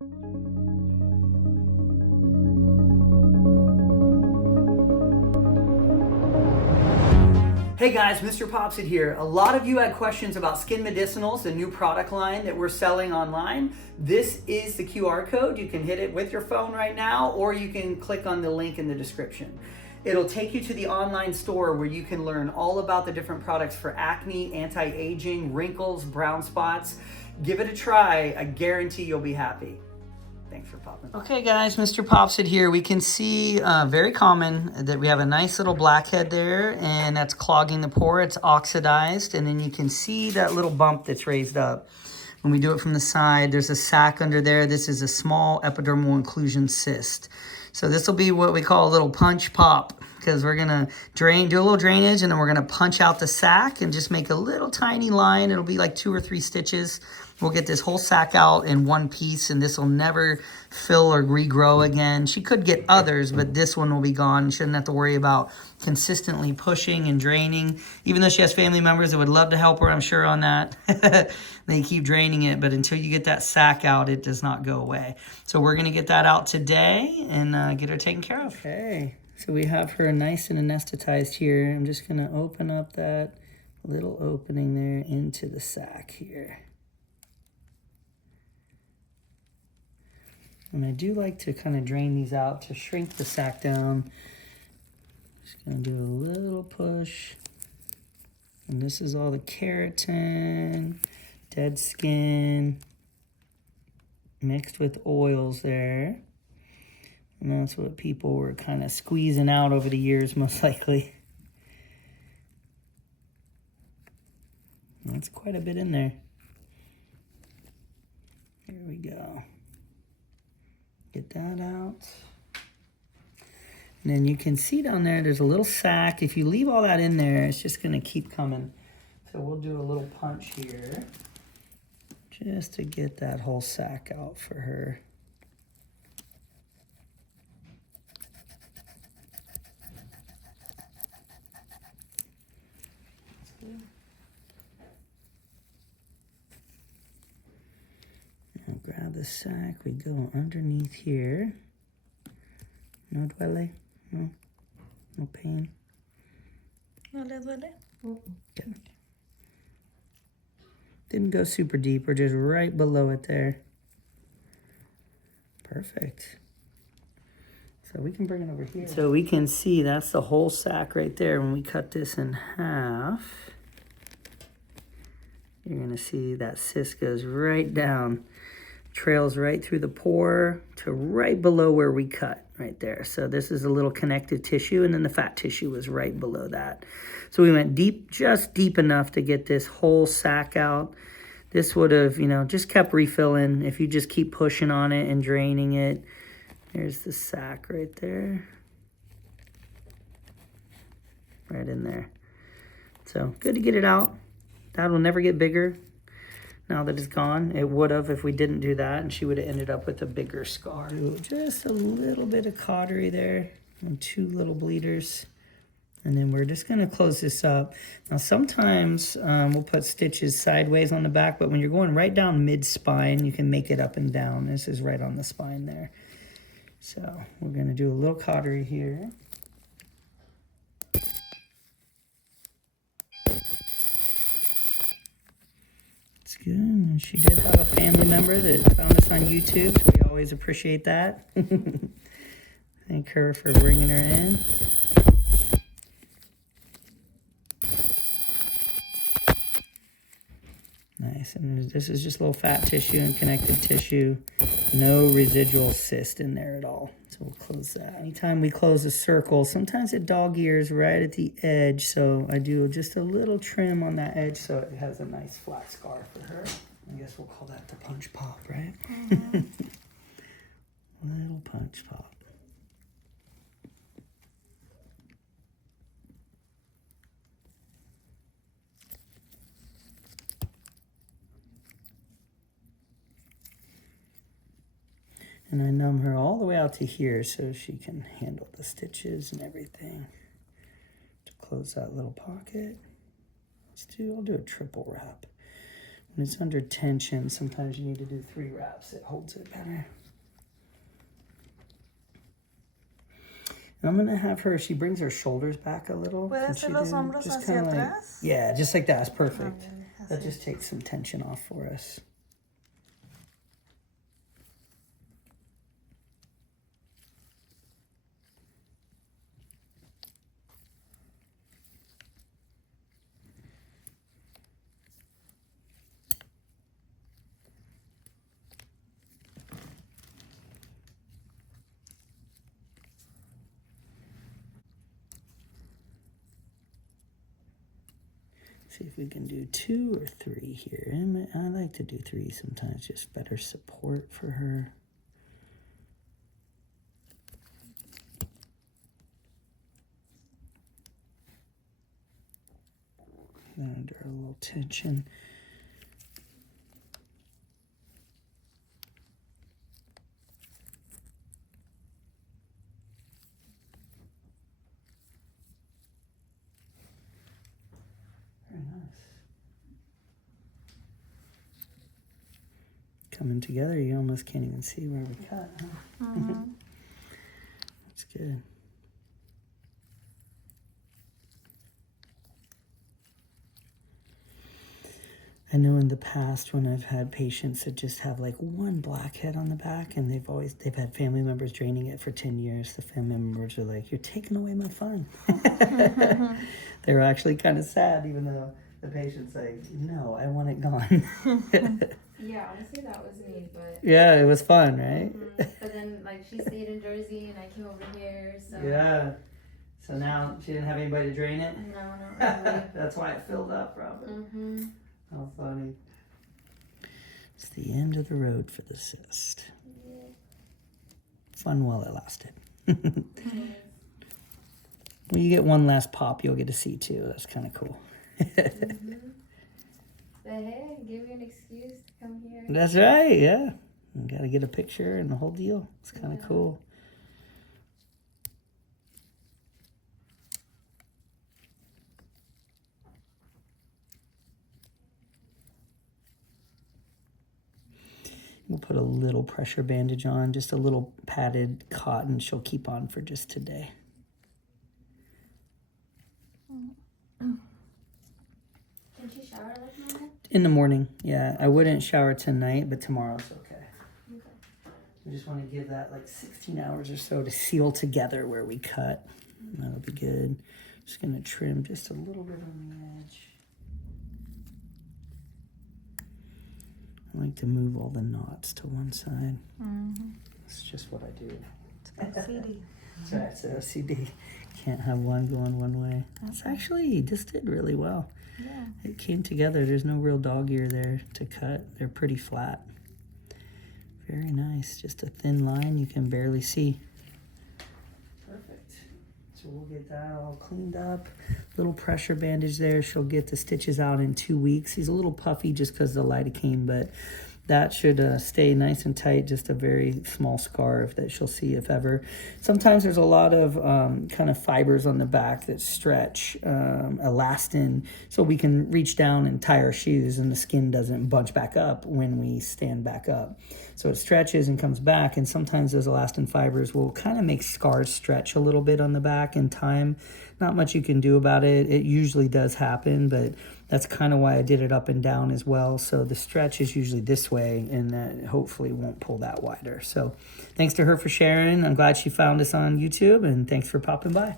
Hey guys, MrPopZit here. A lot of you had questions about Skin Medicinals, the new product line that we're selling online. This is the QR code. You can hit it with your phone right now, or you can click on the link in the description. It'll take you to the online store where you can learn all about the different products for acne, anti-aging, wrinkles, brown spots. Give it a try. I guarantee you'll be happy. Thanks for popping. Okay guys, MrPopZit here. We can see very common that we have a nice little blackhead there, and that's clogging the pore. It's oxidized, and then you can see that little bump that's raised up. When we do it from the side, there's a sac under there. This is a small epidermal inclusion cyst. So this will be what we call a little punch pop, because we're gonna do a little drainage, and then we're gonna punch out the sac and just make a little tiny line. It'll be like 2 or 3 stitches. We'll get this whole sac out in one piece, and this will never fill or regrow again. She could get others, but this one will be gone. Shouldn't have to worry about consistently pushing and draining. Even though she has family members that would love to help her, I'm sure, on that. They keep draining it, but until you get that sac out, it does not go away. So we're gonna get that out today and get her taken care of. Okay, so we have her nice and anesthetized here. I'm just gonna open up that little opening there into the sac here. And I do like to kind of drain these out to shrink the sac down. Just gonna do a little push. And this is all the keratin, dead skin, mixed with oils there. And that's what people were kind of squeezing out over the years, most likely. That's quite a bit in there. Here we go. Get that out. And then you can see down there, there's a little sac. If you leave all that in there, it's just gonna keep coming. So we'll do a little punch here just to get that whole sac out for her. Grab the sac, we go underneath here. No duele? No? No pain? No le duele? Okay. Didn't go super deep, we're just right below it there. Perfect. So we can bring it over here. So we can see that's the whole sac right there. When we cut this in half, you're gonna see that cyst goes right down. Trails right through the pore to right below where we cut, right there. So this is a little connective tissue, and then the fat tissue was right below that. So we went deep, just deep enough to get this whole sac out. This would have, you know, just kept refilling if you just keep pushing on it and draining it. There's the sac right there. Right in there. So good to get it out. That will never get bigger. Now that it's gone, it would have if we didn't do that, and she would have ended up with a bigger scar. Just a little bit of cautery there and 2 little bleeders. And then we're just gonna close this up. Now sometimes we'll put stitches sideways on the back, but when you're going right down mid-spine, you can make it up and down. This is right on the spine there. So we're gonna do a little cautery here. Good. And she did have a family member that found us on YouTube, so we always appreciate that. Thank her for bringing her in. Nice. And this is just a little fat tissue and connective tissue. No residual cyst in there at all. So we'll close that. Anytime we close a circle, sometimes it dog ears right at the edge. So I do just a little trim on that edge so it has a nice flat scar for her. I guess we'll call that the punch pop, right? Mm-hmm. Little punch pop. And I numb her all the way out to here so she can handle the stitches and everything. To close that little pocket, I'll do a triple wrap. When it's under tension, sometimes you need to do 3 wraps. It holds it better. And I'm gonna have her, she brings her shoulders back a little. ¿Puede Can hacer she los do- hombros just hacia kinda like, atrás? yeah, just like that. That's perfect. Ándale, That así. just takes some tension off for us. See if we can do 2 or 3 here. I like to do 3 sometimes, just better support for her. Under a little tension. Very nice. Coming together, you almost can't even see where we cut, huh? That's good. I know in the past when I've had patients that just have like one blackhead on the back, and they've had family members draining it for 10 years. The family members are like, "You're taking away my fun." They were actually kind of sad, even though the patient's like, "No, I want it gone." Yeah, honestly, that was me, but Yeah, it was fun, right? but then like she stayed in Jersey and I came over here, so Yeah. So now she didn't have anybody to drain it. no, not really. That's why it filled up, probably. Mm-hmm. How funny. It's the end of the road for the cyst. Fun while it lasted. When you get one last pop, you'll get to see too. That's kind of cool. But hey, give me an excuse to come here. That's right, yeah. You gotta get a picture and the whole deal. It's kind of cool. We'll put a little pressure bandage on, just a little padded cotton she'll keep on for just today. Can she shower like normal? In the morning, yeah. I wouldn't shower tonight, but tomorrow's okay. Okay. We just want to give that like 16 hours or so to seal together where we cut. That'll be good. Just gonna trim just a little bit on the edge. I like to move all the knots to one side. That's just what I do. OCD. That's right, it's OCD. Can't have one going one way. That's actually, this did really well. Yeah. It came together. There's no real dog ear there to cut. They're pretty flat. Very nice. Just a thin line you can barely see. Perfect. So we'll get that all cleaned up. Little pressure bandage there. She'll get the stitches out in 2 weeks. He's a little puffy just because of the lidocaine, but that should stay nice and tight. Just a very small scarf that she'll see if ever. Sometimes there's a lot of kind of fibers on the back that stretch, elastin, so we can reach down and tie our shoes and the skin doesn't bunch back up when we stand back up. So it stretches and comes back, and sometimes those elastin fibers will kind of make scars stretch a little bit on the back in time. Not much you can do about it. It usually does happen, but that's kind of why I did it up and down as well. So the stretch is usually this way, and that hopefully won't pull that wider. So thanks to her for sharing. I'm glad she found us on YouTube, and thanks for popping by.